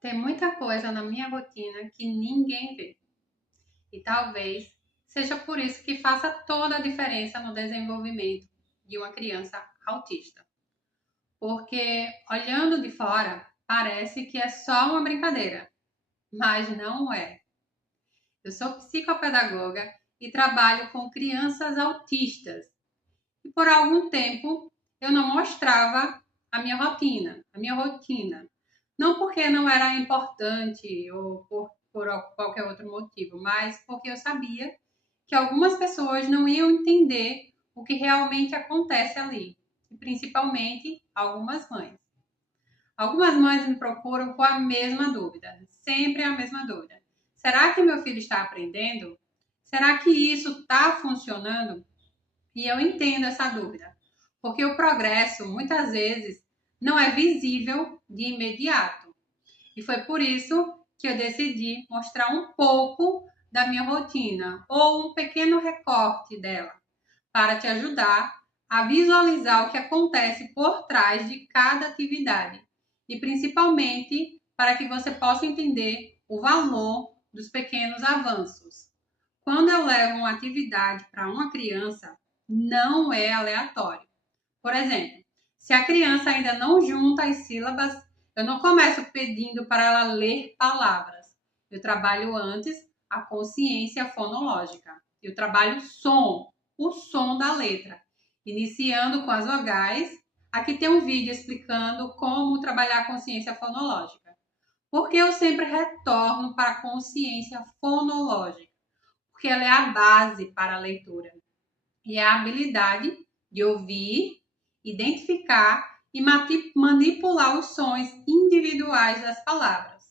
Tem muita coisa na minha rotina que ninguém vê. E talvez seja por isso que faça toda a diferença no desenvolvimento de uma criança autista. Porque olhando de fora, parece que é só uma brincadeira, mas não é. Eu sou psicopedagoga e trabalho com crianças autistas. E por algum tempo eu não mostrava a minha rotina. Não porque não era importante ou por qualquer outro motivo, mas porque eu sabia que algumas pessoas não iam entender o que realmente acontece ali. E principalmente algumas mães. Algumas mães me procuram com a mesma dúvida, sempre a mesma dúvida. Será que meu filho está aprendendo? Será que isso está funcionando? E eu entendo essa dúvida, porque o progresso muitas vezes não é visível de imediato. E foi por isso que eu decidi mostrar um pouco da minha rotina ou um pequeno recorte dela, para te ajudar a visualizar o que acontece por trás de cada atividade e principalmente para que você possa entender o valor dos pequenos avanços. Quando eu levo uma atividade para uma criança, não é aleatório. Por exemplo, se a criança ainda não junta as sílabas, eu não começo pedindo para ela ler palavras. Eu trabalho antes a consciência fonológica. Eu trabalho o som da letra, iniciando com as vogais. Aqui tem um vídeo explicando como trabalhar a consciência fonológica. Porque eu sempre retorno para a consciência fonológica, porque ela é a base para a leitura e é a habilidade de ouvir, identificar e manipular os sons individuais das palavras.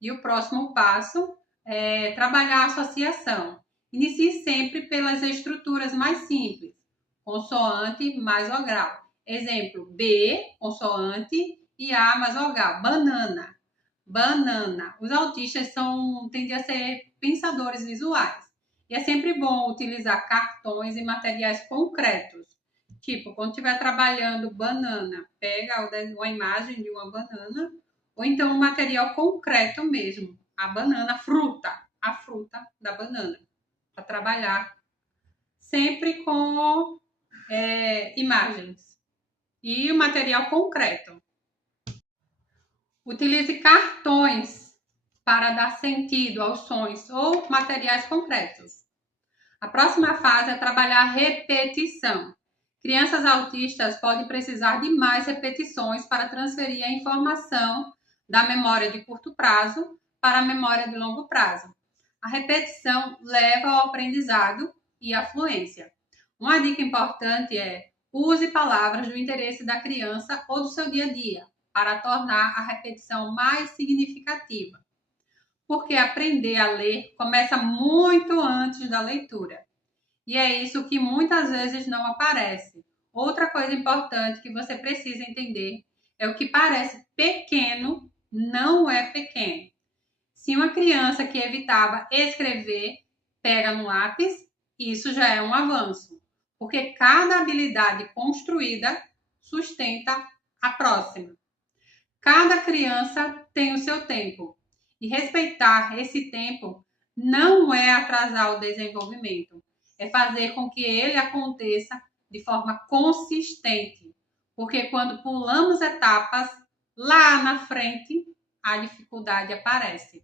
E o próximo passo é trabalhar a associação. Inicie sempre pelas estruturas mais simples, consoante mais vogal. Exemplo, B, consoante, e A mais vogal. Banana. Banana. Os autistas tendem a ser pensadores visuais. E é sempre bom utilizar cartões e materiais concretos. Tipo, quando estiver trabalhando banana, pega uma imagem de uma banana, ou então um material concreto mesmo, a banana, a fruta da banana, para trabalhar sempre com imagens e o material concreto. Utilize cartões para dar sentido aos sons ou materiais concretos. A próxima fase é trabalhar a repetição. Crianças autistas podem precisar de mais repetições para transferir a informação da memória de curto prazo para a memória de longo prazo. A repetição leva ao aprendizado e à fluência. Uma dica importante é: use palavras do interesse da criança ou do seu dia a dia para tornar a repetição mais significativa. Porque aprender a ler começa muito antes da leitura. E é isso que muitas vezes não aparece. Outra coisa importante que você precisa entender é o que parece pequeno não é pequeno. Se uma criança que evitava escrever pega no lápis, isso já é um avanço, porque cada habilidade construída sustenta a próxima. Cada criança tem o seu tempo e respeitar esse tempo não é atrasar o desenvolvimento, é fazer com que ele aconteça de forma consistente, porque quando pulamos etapas, lá na frente a dificuldade aparece.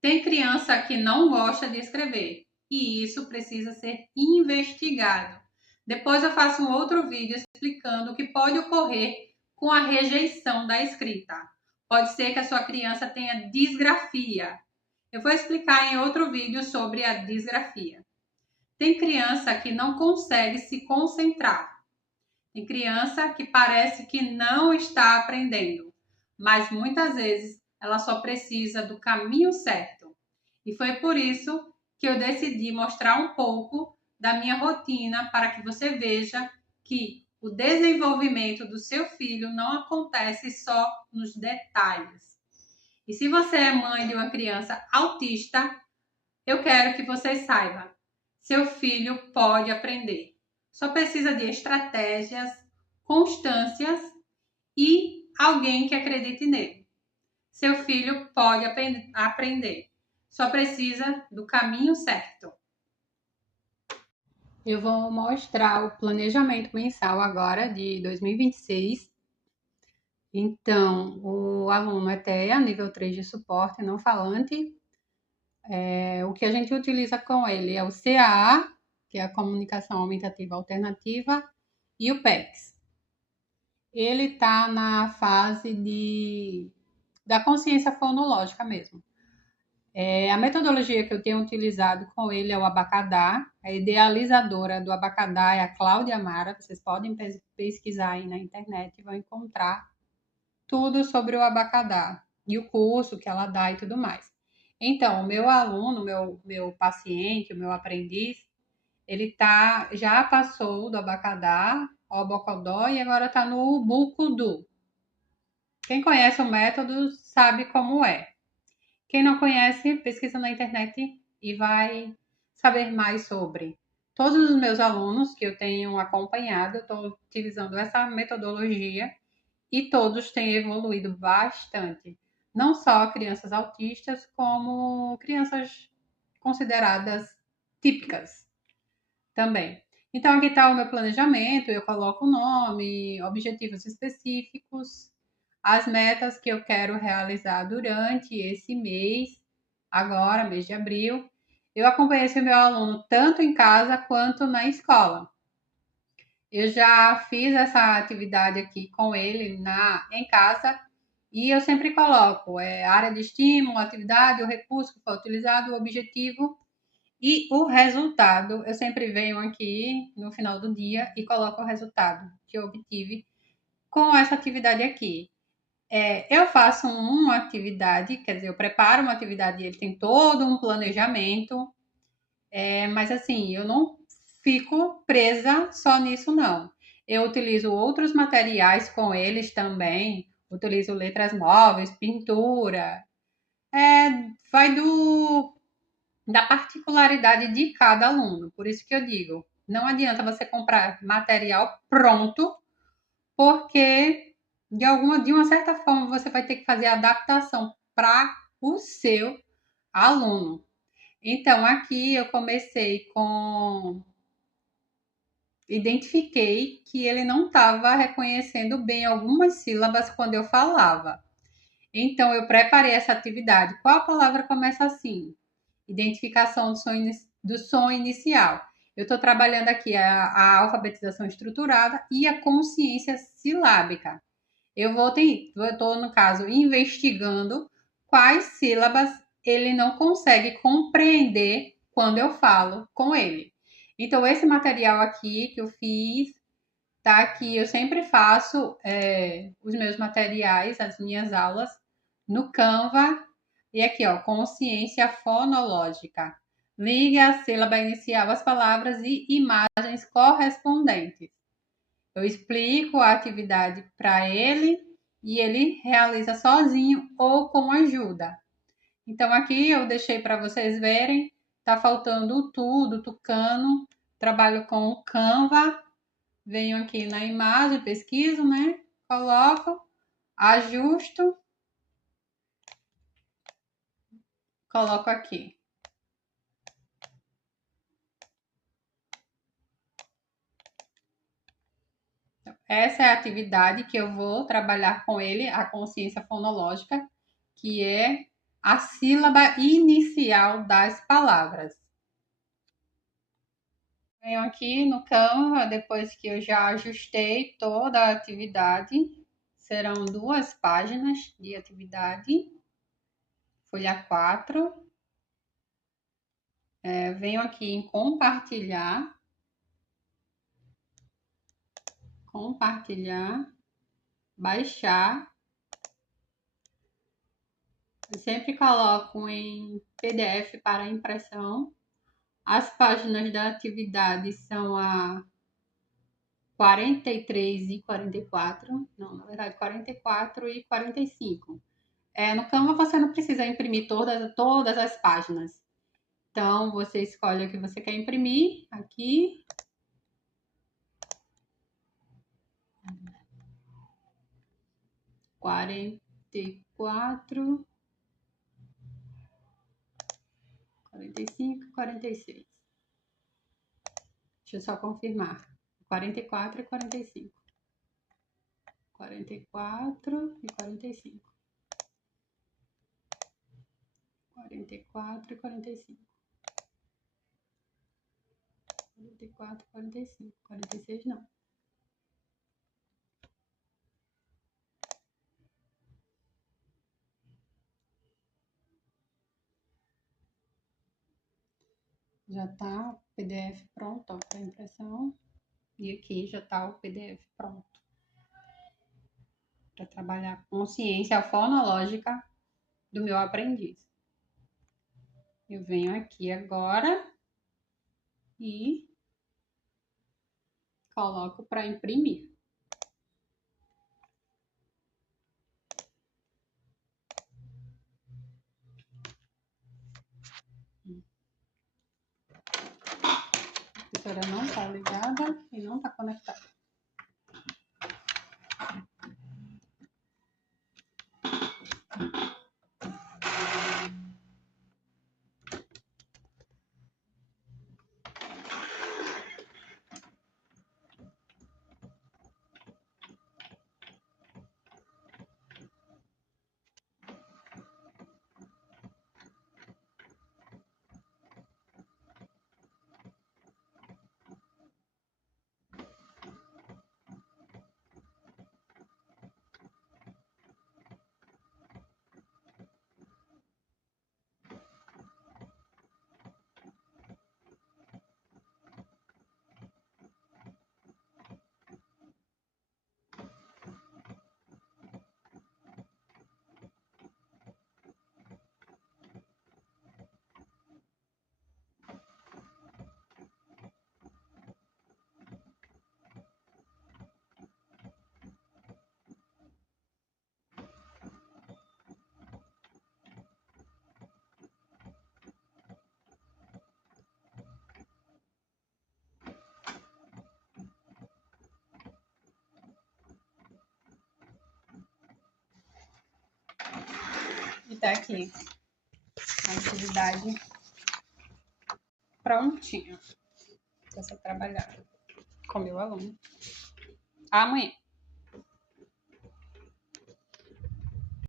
Tem criança que não gosta de escrever e isso precisa ser investigado. Depois eu faço um outro vídeo explicando o que pode ocorrer com a rejeição da escrita. Pode ser que a sua criança tenha disgrafia. Eu vou explicar em outro vídeo sobre a disgrafia. Tem criança que não consegue se concentrar. Tem criança que parece que não está aprendendo, mas muitas vezes ela só precisa do caminho certo. E foi por isso que eu decidi mostrar um pouco da minha rotina para que você veja que o desenvolvimento do seu filho não acontece só nos detalhes. E se você é mãe de uma criança autista, eu quero que você saiba, seu filho pode aprender. Só precisa de estratégias, constâncias e alguém que acredite nele. seu filho pode aprender. Só precisa do caminho certo. Eu vou mostrar o planejamento mensal agora de 2026. Então, o aluno é TEA, nível 3 de suporte não falante. O que a gente utiliza com ele é o CAA, que é a comunicação aumentativa alternativa, e o PECS. Ele está na fase da consciência fonológica mesmo. A metodologia que eu tenho utilizado com ele é o Abacadá. A idealizadora do Abacadá é a Cláudia Mara. Vocês podem pesquisar aí na internet e vão encontrar tudo sobre o Abacadá e o curso que ela dá e tudo mais. Então, o meu aluno, meu paciente, o meu aprendiz, ele já passou do Abacadá ao Bocodó e agora está no Bucudu. Quem conhece o método sabe como é. Quem não conhece, pesquisa na internet e vai saber mais sobre. Todos os meus alunos que eu tenho acompanhado, eu estou utilizando essa metodologia e todos têm evoluído bastante. Não só crianças autistas, como crianças consideradas típicas também. Então, aqui está o meu planejamento, eu coloco o nome, objetivos específicos, as metas que eu quero realizar durante esse mês, agora, mês de abril. Eu acompanhei esse meu aluno tanto em casa quanto na escola. Eu já fiz essa atividade aqui com ele em casa e eu sempre coloco área de estímulo, atividade, o recurso que foi utilizado, o objetivo e o resultado. Eu sempre venho aqui no final do dia e coloco o resultado que eu obtive com essa atividade aqui. Eu faço uma atividade, quer dizer, eu preparo uma atividade e ele tem todo um planejamento, mas assim, eu não fico presa só nisso, não. Eu utilizo outros materiais com eles também, utilizo letras móveis, pintura, vai da particularidade de cada aluno. Por isso que eu digo, não adianta você comprar material pronto, porque de uma certa forma você vai ter que fazer adaptação para o seu aluno. Então, aqui eu comecei com. Identifiquei que ele não estava reconhecendo bem algumas sílabas quando eu falava. Então, eu preparei essa atividade. Qual a palavra começa assim? Identificação do som inicial. Eu estou trabalhando aqui a alfabetização estruturada e a consciência silábica. Eu estou, no caso, investigando quais sílabas ele não consegue compreender quando eu falo com ele. Então, esse material aqui que eu fiz, tá aqui. Eu sempre faço os meus materiais, as minhas aulas, no Canva. E aqui, ó, consciência fonológica. Ligue a sílaba inicial às palavras e imagens correspondentes. Eu explico a atividade para ele e ele realiza sozinho ou com ajuda. Então, aqui eu deixei para vocês verem. Tá faltando o tudo, tucano. Trabalho com o Canva. Venho aqui na imagem, pesquiso, né? Coloco, ajusto, coloco aqui. Essa é a atividade que eu vou trabalhar com ele, a consciência fonológica, que é a sílaba inicial das palavras. Venho aqui no Canva, depois que eu já ajustei toda a atividade. Serão 2 páginas de atividade, folha 4. Venho aqui em compartilhar, baixar. Eu sempre coloco em PDF para impressão. As páginas da atividade são a 43 e 44. Não, na verdade, 44 e 45. No Canva você não precisa imprimir todas as páginas. Então, você escolhe o que você quer imprimir aqui. 44, 45, 46. Deixa eu só confirmar. 44 e 45. 44 e 45. 44 e 45. 44 e 45. 46 não. Já tá o PDF pronto para impressão. E aqui já tá o PDF pronto para trabalhar a consciência fonológica do meu aprendiz. Eu venho aqui agora e coloco para imprimir. A impressora não está ligada e não está conectada. E tá aqui a atividade prontinha para ser trabalhada com meu aluno amanhã.